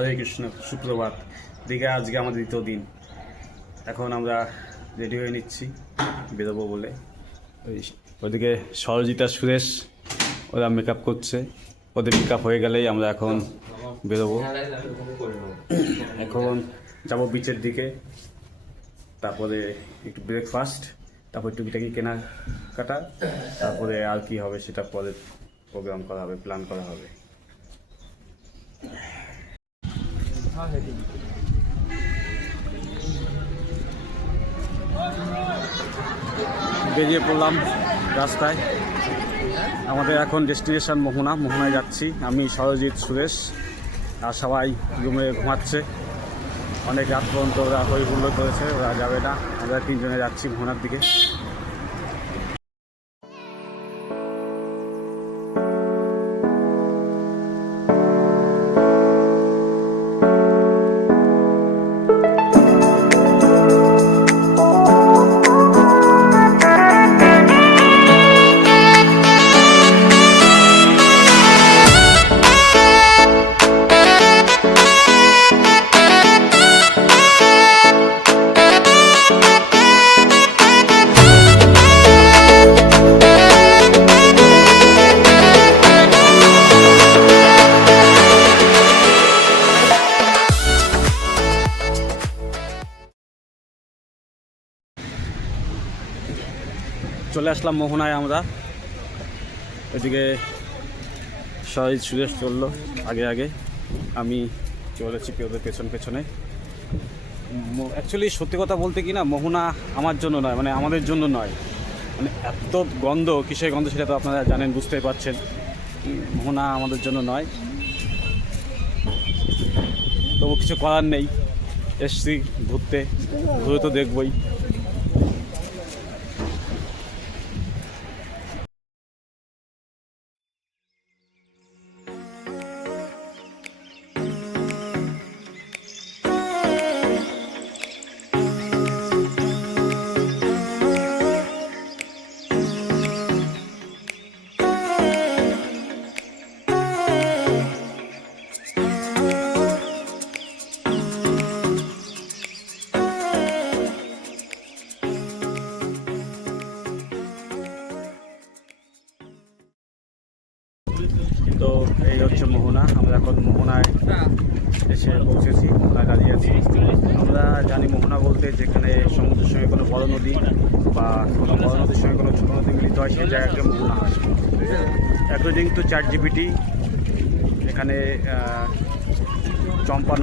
হরে কৃষ্ণ, সুপ্রভাত। দীঘা আজকে আমাদের দ্বিতীয় দিন। এখন আমরা রেডি হয়ে নিচ্ছি বেরোবো বলে। ওইদিকে সরজিতা, সুরেশ ওরা মেকআপ করছে। ওদের মেকআপ হয়ে গেলেই আমরা এখন বেরোবো। এখন যাবো বিচের দিকে, তারপরে একটু ব্রেকফাস্ট, তারপর টুকিটাকি কেনাকাটা, তারপরে আর কি হবে সেটা পরে প্রোগ্রাম করা হবে, প্ল্যান করা হবে। বেরিয়ে পড়লাম রাস্তায়। আমাদের এখন ডেস্টিনেশন মোহনায় যাচ্ছি। আমি, সরজিৎ, সুরেশ আর সবাই রুমে ঘুমাচ্ছে। অনেক রাত পর্যন্ত ওরা হই হুল্লোড় করেছে, ওরা যাবে না। আমরা তিনজনে যাচ্ছি মোহনার দিকে। চলে আসলাম মোহনায় আমরা। এদিকে সরজিৎ, সুরেশ চললো আগে আগে, আমি চলেছি ওদের পেছনে। অ্যাকচুয়ালি সত্যি কথা বলতে কি না, মোহনা আমার জন্য নয়, মানে আমাদের জন্য নয়। মানে এত গন্ধ, কিসের গন্ধ সেটা তো আপনারা জানেন, বুঝতেই পারছেন। মোহনা আমাদের জন্য নয়, তবু কিছু করার নেই। এসছি ঘুরে তো দেখবই। তো এই হচ্ছে মোহনা। আমরা এখন মোহনায় এসে পৌঁছেছি, মোহনায় দাঁড়িয়ে আছি। আমরা জানি মোহনা বলতে যেখানে সমুদ্রের সঙ্গে কোনো বড় নদী বা কোনো বড় নদীর সঙ্গে কোনো ছোটো নদী মিলিত হয়, সেই জায়গাকে মোহনা হয়। অ্যাকর্ডিং টু ChatGPT, এখানে চম্পা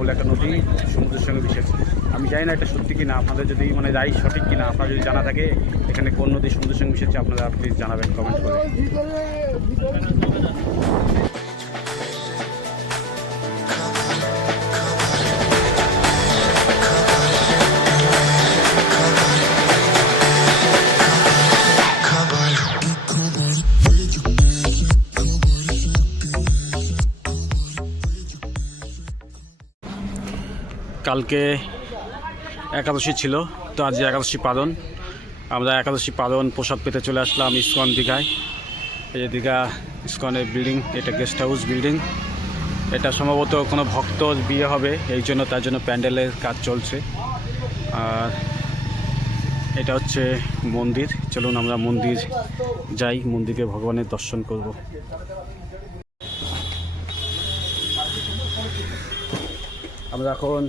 বলে একটা নদী সমুদ্রের সঙ্গে মিশেছে। আমি জানি না এটা সত্যি কিনা, আপনাদের যদি মানে রাই সঠিক কিনা, আপনার যদি জানা থাকে এখানে কোন নদী সমুদ্রের সঙ্গে মিশেছে, আপনারা প্লিজ জানাবেন কমেন্ট করে। কালকে একাদশী ছিল, তো আজ একাদশী পালন। আমরা একাদশী পালন প্রসাদ পেতে চলে আসলাম ইস্কন দীঘায়। এই যে দীঘা ইস্কনের বিল্ডিং, এটা গেস্ট হাউস বিল্ডিং। এটা সম্ভবত কোনো ভক্তর বিয়ে হবে, তার জন্য প্যান্ডেলের কাজ চলছে। আর এটা হচ্ছে মন্দির। চলুন আমরা মন্দির যাই, মন্দিরে ভগবানের দর্শন করব। আমরা এখন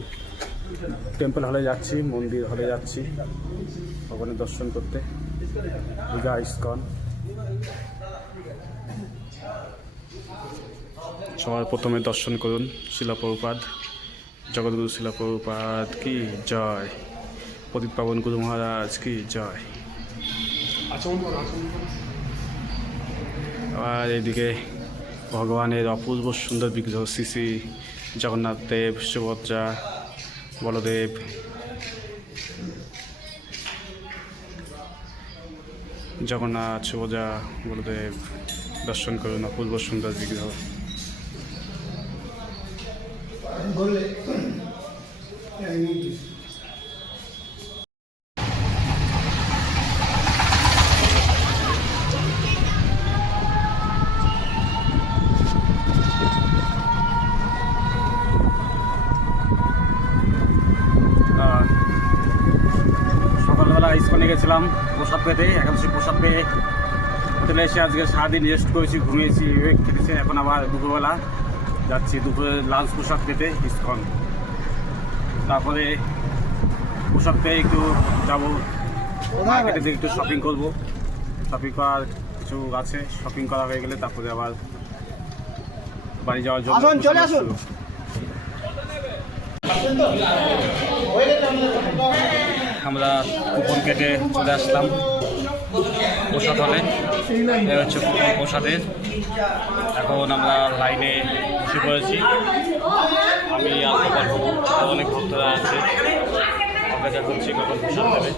টেম্পল হলে যাচ্ছি, মন্দির হলে যাচ্ছি ভগবানের দর্শন করতে। দীঘা ইস্কন। সবার প্রথমে দর্শন করুন শিলা প্রভুপাদ, জগৎগুরু শিলা প্রভুপাদ কি জয়, প্রদীপ পাবন গুরু মহারাজ কি জয়। আর এদিকে ভগবানের অপূর্ব সুন্দর বিগ্রহ, শ্রী জগন্নাথ দেব, সুভদ্রা, বলদেব। জগন্নাথ, সুভদ্রা, বলদেব দর্শন করুন, অপূর্ব সুন্দর বিগ্রহ। আসলাম প্রসাদ পেতে, একাদশী প্রসাদ পেয়ে হোটেলে এসে আজকে সারাদিন রেস্ট করেছি, ঘুমিয়েছি, খেটেছি। এখন আবার দুপুরবেলা যাচ্ছি দুপুরে লাঞ্চ প্রসাদ পেতে ইসকন। তারপরে প্রসাদ পেয়ে একটু যাবো মার্কেটে দিকে, একটু শপিং করবো। শপিং করার কিছু আছে, শপিং করা হয়ে গেলে তারপরে আবার বাড়ি যাওয়ার জন্য চলে আসুন। আমরা কুপন কেটে চলে আসলাম প্রসাদ হলে। এই হচ্ছে কুপন প্রসাদের। এখন আমরা লাইনে বসে পড়েছি, আমি আর অনেক ভক্তরা আছে, অপেক্ষা করছি কখন প্রসাদ দেবে।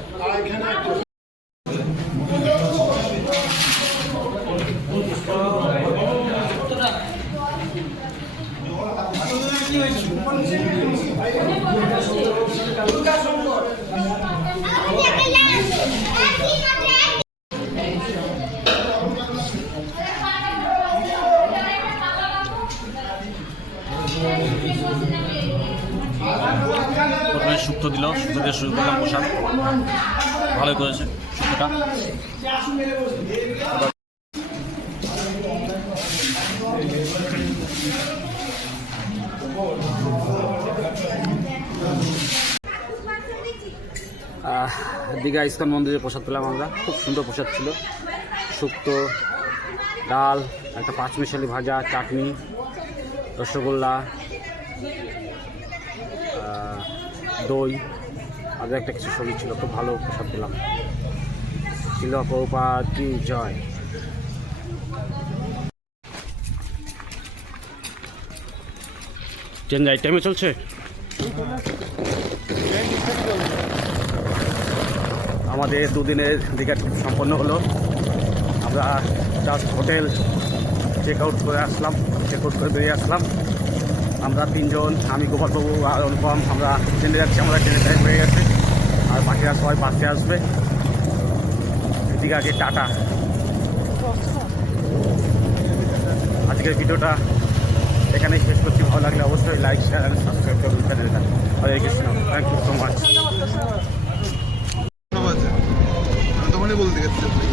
প্রথমে শুক্তো দিল, শুক্তো দিয়ে শুরু করলাম প্রসাদ, ভালোই করেছে শুক্তোটা। দীঘা ইস্কন মন্দিরে প্রসাদ পেলাম আমরা, খুব সুন্দর প্রসাদ ছিল। শুক্তো, ডাল, একটা পাঁচমিশালি ভাজা, চাটনি, রসগোল্লা, দই, আরও একটা কিছু সবজি ছিল। খুব ভালো প্রসাদ পেলাম। ছিল প্রভুপাদ কি জয়। ট্রেন যাই টাইমে চলছে। আমাদের দুদিনের দীঘা ট্রিপ সম্পন্ন হলো। আমরা জাস্ট হোটেল চেক আউট করে আসলাম, চেক আউট করে বেরিয়ে আসলাম। আমরা তিনজন, আমি গোপালবাবু আর অনুপম, আমরা ট্রেনে যাচ্ছি। আমরা ট্রেনের টাইম হয়ে গেছে, আর বাকিরা সবাই বাসে আসবে। দীঘাকে টাটা। আজকের ভিডিওটা এখানেই শেষ করছি। ভালো লাগলে অবশ্যই লাইক, শেয়ার অ্যান্ড সাবস্ক্রাইব করুন চ্যানেলটা। Hare Krishna, thank you so much. আমি তখনই বলতে গেছি।